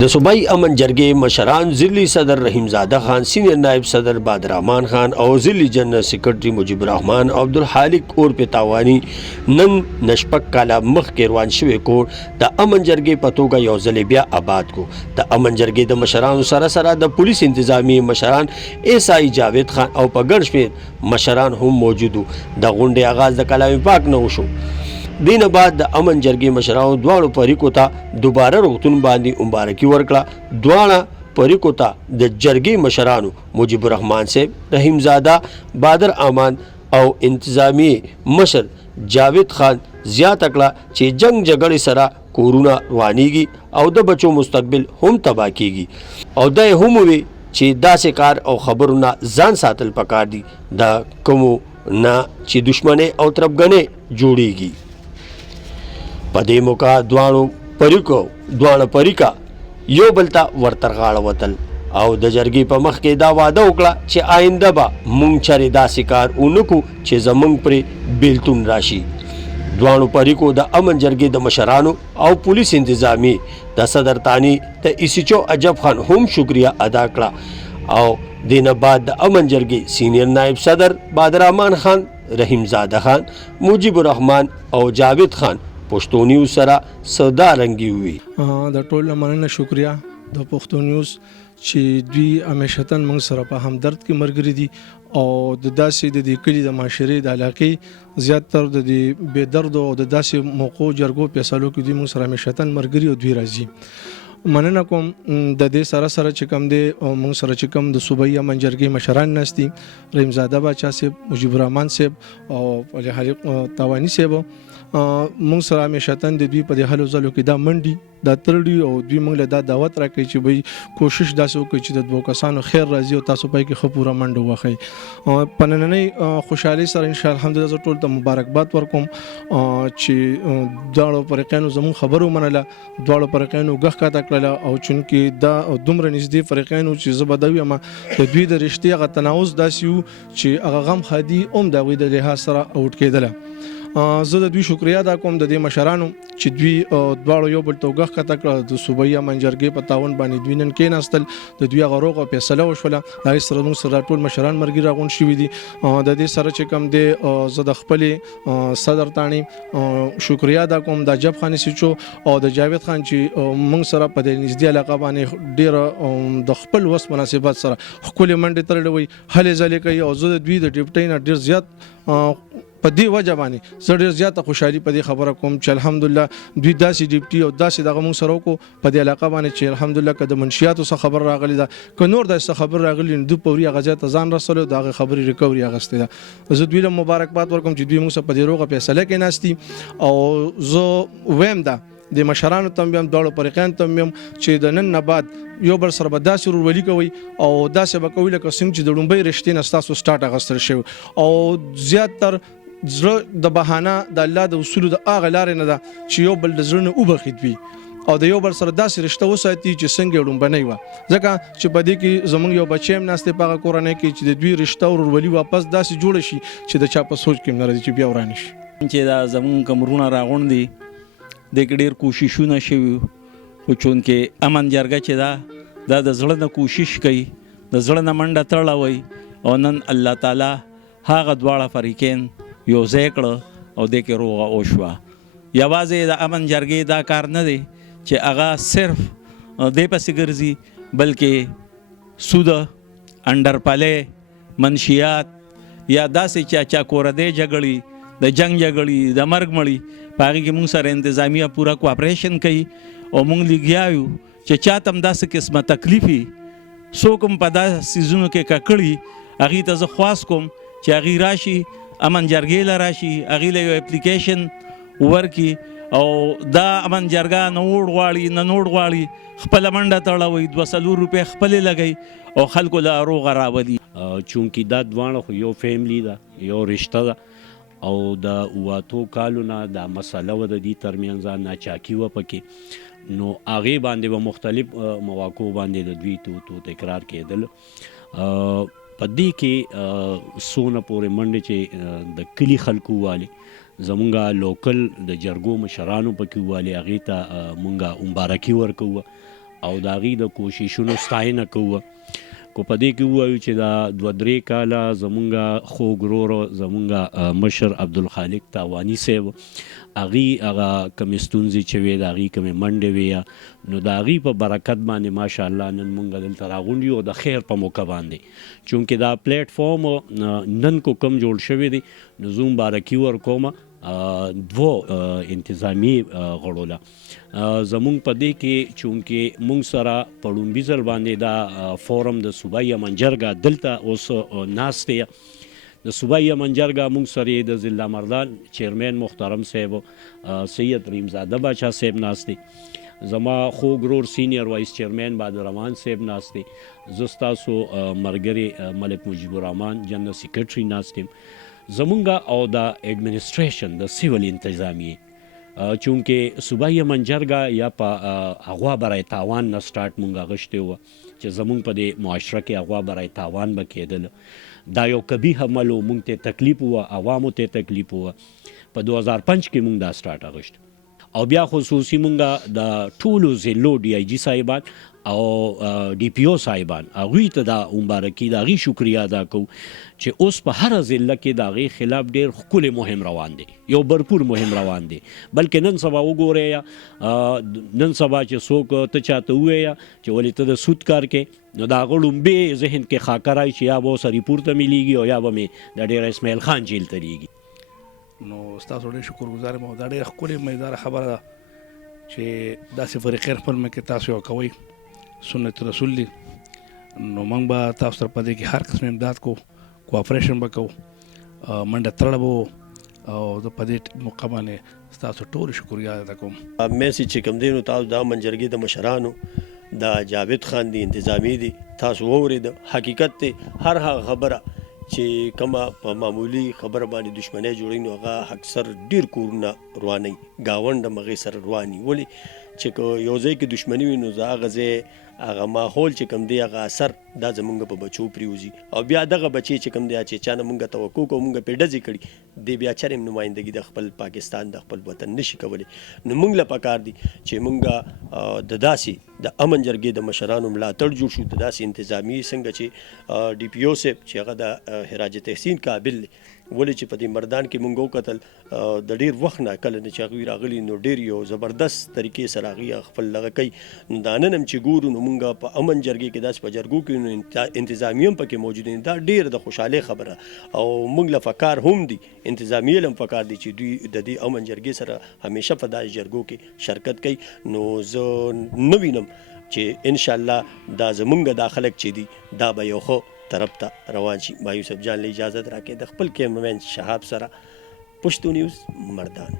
د صوبائی امن جرګې مشران ضلعي صدر رحیم زاده خان، سینئر نائب صدر بادرحمان خان او ضلعي جنرل سیکرټري مجیب الرحمان او عبدالخالق اور پتاوانی نن نشپک کاله مخکې روان شوی کور د امن جرګې په توګه یو ځل بیا آباد کو. د امن جرګې د مشرانو سره سره د پولیس انتظامی مشران ایس آئی جاوید خان او په ګڼ شمېر مشران هم موجود وو. د غونډې آغاز د کلام پاک نه وشو. دین بعد د امن جرګې مشرانو دواړو فریقو ته دوباره روغتون باندې مبارکي ورکړه. دواړه فریقو ته د جرګې مشرانو مجیب الرحمان صاحب، رحیم زاده، بادر امان او انتظامی مشر جاوید خان زیاته کړه چې جنگ جګړې سره کورونه روانیږي او د بچو مستقبل هم تباه کیږي، او دا هم وي چې داسې کار او خبرونه ځان ساتل پکار دي د کومو نه چې دشمنۍ او تربګنۍ جوړیږي. په دې موقع دواړه فریقه یو بل ته ورترغاړه وتل او د جرګې په مخ کې دا واده وکړه چې آینده به مونږ چرې داسې کار ونکو چې زمونږ پرې بیلتون راشي. دواړو فریقو د امن جرګې د مشرانو او پولیس انتظامی د صدر تانی د ایسیچو عجب خان هم شکریہ ادا کړه، او دینه بعد د امن جرګې سینئر نائب صدر بادرحمان خان، رحیم زاده خان، مجیب الرحمان او جاوید خان پښتو نیوز سره صدارنګي وي. د ټول مننه شکریہ د پښتو نیوز چې دوی همیشتن موږ سره په همدرد کې مرګري دي او د داسې د دې کلي د معاشرې د علاقې زیاتره د دې بې درد او د داسې موقعو جرګو فیصلو کې دوی موږ سره همیشتن مرګري او دوی راځي. مننه کوم د دې سره سره چې کوم دی موږ سره چې کوم د صوبایي امن جرګې مشران ناست دي، رحیم زاده باچا صاحب، مجیب الرحمان صاحب او عبدالخالق تاوانی صاحب، موږ سره همیشتن د دوی په دې هلو ځلو کې دا منډي دا ترړي او دوی موږ له دا دعوت راکوي چې به کوشش داسې وکړي چې د دوه کسانو خیر راځي او تاسو پای کې ښه پوره منډه واخلئ. په نننۍ خوشحالۍ سره انشاءالله الحمدلله زه ټول ته مبارکباد ورکوم چې دواړو فریقینو زموږ خبره ومنله، دواړو فریقینو ګخ کاته کړله، او چونکې دا دومره نږدې فریقین وو چې زه به دا ویم د دوی د رښتې هغه تناوز داسې وو چې هغه غم خادي هم د هغوی د لحاظ سره اوټ کېدله. زه د دوی شکریہ ادا کوم د دې مشرانو چې دوی دواړو یو بل ته ګخ کته کړه. د صوبایي امن جرګې په تعاون باندې دوی نن کېناستل، د دوی هغه روغه فیصله وشوله، هغې سره موږ سره ټول مشران مرګي راغونډ شوي دي. د دې سره چې کوم دی زه د خپلې صدر تاڼي شکریہ ادا کوم د عجب خان سیچو او د جاوید خان چې موږ سره په دې نږدې علاقه باندې ډېره د خپل وس مناسبت سره ښکلې منډې تړلې وي، هلې ځلې کوي، او زه د دوی د ډیپټۍ نه ډېر زیات په دې وجه باندې زه ډېر زیاته خوشحالي په دې خبره کوم چې الحمدلله دوی داسې ډیپټي او داسې دغه موږ سره وکړو په دې علاقه باندې چې الحمدلله که د منشیاتو څخه خبر راغلی ده، که نور داسې خبر راغلی نو دوی پورې هغه ځای ته ځان رسولی او د هغې خبرې ریکوري اخیستې ده. زه دوی له مبارکباد ورکوم چې دوی موږ سره په دې روغه فیصله کې ناست دي، او زه ویم ده د مشرانو ته هم دواړو فریقین ته هم چې د نن نه بعد یو بل سره به داسې ورورولي کوئ او داسې به کوئ لکه څنګه چې د لومړۍ رشتې نه ستاسو سټارټ اخیستل شوی، او زیاتر زړه د بهانه د الله د اصولو د هغه لارې نه ده چې یو بل د زړه نه وبخید وي او د یو بل سره داسې رشته وساتي چې څنګه لومبنۍ وه، ځکه چې په دې کې زموږ یو بچی هم ناست دی په هغه کورنۍ کې چې د دوی رشته ورورولي واپس داسې جوړه شي چې د چا په سوچ کې هم نه راځي چې بیا ورانه شي. چې دا زموږ کمرونه راغونډ دي د کې ډېر کوششونه شوي، خو چونکې امن جرګه چې دا د زړه نه کوشش کوي، د زړه نه منډه تړوي، او نن الله تعالی هغه دواړه فریقین یو ځای کړه او دې کې روغه وشوه. یوازې د امن جرګې دا کار نه دی چې هغه صرف دې پسې ګرځي، بلکې سود، انډرپالۍ، منشیات یا داسې چا کورنۍ جګړې، د جنگ جګړې، د مرګ مړي، په هغې کې موږ سره انتظامیه پوره کوآپریشن کوي او موږ لګیا یو چې چاته هم داسې قسمه تکلیف وي، څوک هم په داسې څیزونو کې ککړي، هغې ته زه خواست کوم چې هغې راشي، امن جرګې له راشي، هغې له یو اپلیکیشن ورکړي او دا امن جرګه نه وړ غواړي نه نوړ غواړي، خپله منډه تړوي، 200 روپۍ خپلې لګوي او خلکو له روغه راولي. چونکې دا دواړه خو یو فیملی ده، یو رشته ده، او د 8 کالو نه دا مسله و د دې ترمنځ ناچاکي وه پکې، نو هغې باندې به مختلف مواقعو باندې د دوی تو تکرار کېدل. په دې کې څونه پورې منډې چې د کلي خلکو والي زمونږ لوکل د جرګو مشرانو پکې والي هغې ته مونږ مبارکي ورکوو او د هغې د کوششونو ستاینه کوو. کو په دې کې ووایو چې دا 2-3 کاله زمونږ خوږ ورور زمونږ مشر عبدالخالق تاواني صاحب هغې هغه کمې ستونزې چې وې د هغې کمې منډې وې نو د هغې په برکت باندې ماشاءالله نن مونږ دلته راغونډ یو د خیر په موقع باندې، چونکې دا پلیټ فارم نن کو کم جوړ شوی دی نو زه مبارکي ورکوم 2 انتظامی غړو له. زمونږ په دې کې چونکې مونږ سره په لومبي ځل باندې دا فورم د صوبایي یمن جرګه دلته اوس ناست دی. د صوبایي یمن جرګه مونږ سره د ضلع مردان چیرمن محترم صاحب سید رحیمزاده باچا صاحب ناست دی، زما خوږ ورور سینیر وایس چیرمن بادرمان صاحب ناست دی، زه ستاسو ملګری ملک مجیب الرحمن جنرل سیکرټري ناست یم. زمونږ او د ایڈمنسټریشن د سیول انتظامیې چونکې صوبایي یمن جرګه یا په هغوا برای تاوان نه سټارټ مونږ اغوښتې وه چې زمونږ په دې معاشره کې هغوا برای تاوان به کېدل. دا یو قبیح عمل و، مونږ ته تکلیف وه، عوامو ته تکلیف وه. په 2005 کې مونږ دا سټارټ اغوښت او بیا خصوصي مونږ د ټولو ضلعو DIG صاحبان او DPO صاحبان هغوی ته دا مبارکي د هغې شکریه ادا کوو چې اوس په هره ضلع کې د هغې خلاف ډېر ښکلی مهم روان دی، یو برپور مهم روان دی. بلکې نن سبا وګورئ نن سبا چې څوک ته چاته ووایه چې ولې ته د سود کار کې نو د هغه لومبې ذهن کې خاکه رایي چې یا به اوس ریپورټ ته میلیږي او یا به مې د ډېر اسماعیل خان جیل ته لیږي. نو ستاسو ډېر شکرګزار یم او دا ډېره ښکلې مزیداره خبره ده چې داسې فریقین خپل منځ کې تاسو یو کوئ، سنت رسول دی. نو موږ به تاسو سره په دې کې هر قسم امداد کوو، کوآپریشن به کوو، منډه تړه به او زه په دې موقع باندې ستاسو ټولو شکریه ادا کوم. میسج چې کوم دی نو تاسو د امن جرګې د مشرانو دا جاوید خان دی انتظامی دی تاسو واورېد، حقیقت دی هر هغه خبره چې کومه په معمولی خبره باندې دشمنی جوړوي نو هغه اکثر ډېر کورونه روانوي، ګاونډ هم هغې سره رواني، ولې چې که یو ځای کې دشمني وي نو هغه ځای هغه ماحول چې کوم دی هغه اثر دا زمونږ په بچو پریوزي او بیا دغه بچی چې کوم دی چې چا نه مونږ توقع کوو مونږ پرې ډزې کړي دی بیا چرې هم نمایندګي د خپل پاکستان د خپل وطن نشي کولی. نو مونږ له پکار دي چې مونږ د داسې د امن جرګې د مشرانو ملاتړ جوړ شو، د داسې انتظامي څنګه چې DPO صاحب چې هغه د خراج تحسین قابل دی، ولې چې په دې مردان کې مونږ وکتل د ډېر وخت نه کله نه چې هغوی راغلي نو ډېر یو زبردست طریقې سره هغوی خپل دغه کوي. نو دا نن هم چې ګورو نو مونږ په امن جرګې کې داسې په جرګو کې نو انتظامیه هم پکې موجود دي، دا ډېر د خوشحالۍ خبره او مونږ له فکار هم دي انتظامیه هم فکار دي چې دوی د دې امن جرګې سره همیشه په داسې جرګو کې شرکت کوي. نو زه نه وینم چې انشاءالله دا زمونږ دا خلک چې دي دا به یو ښه طرف ته روان شي. با یوسف جان له اجازت راکړئ د خپل کیمرمین شهاب سره پښتو نیوز مردان.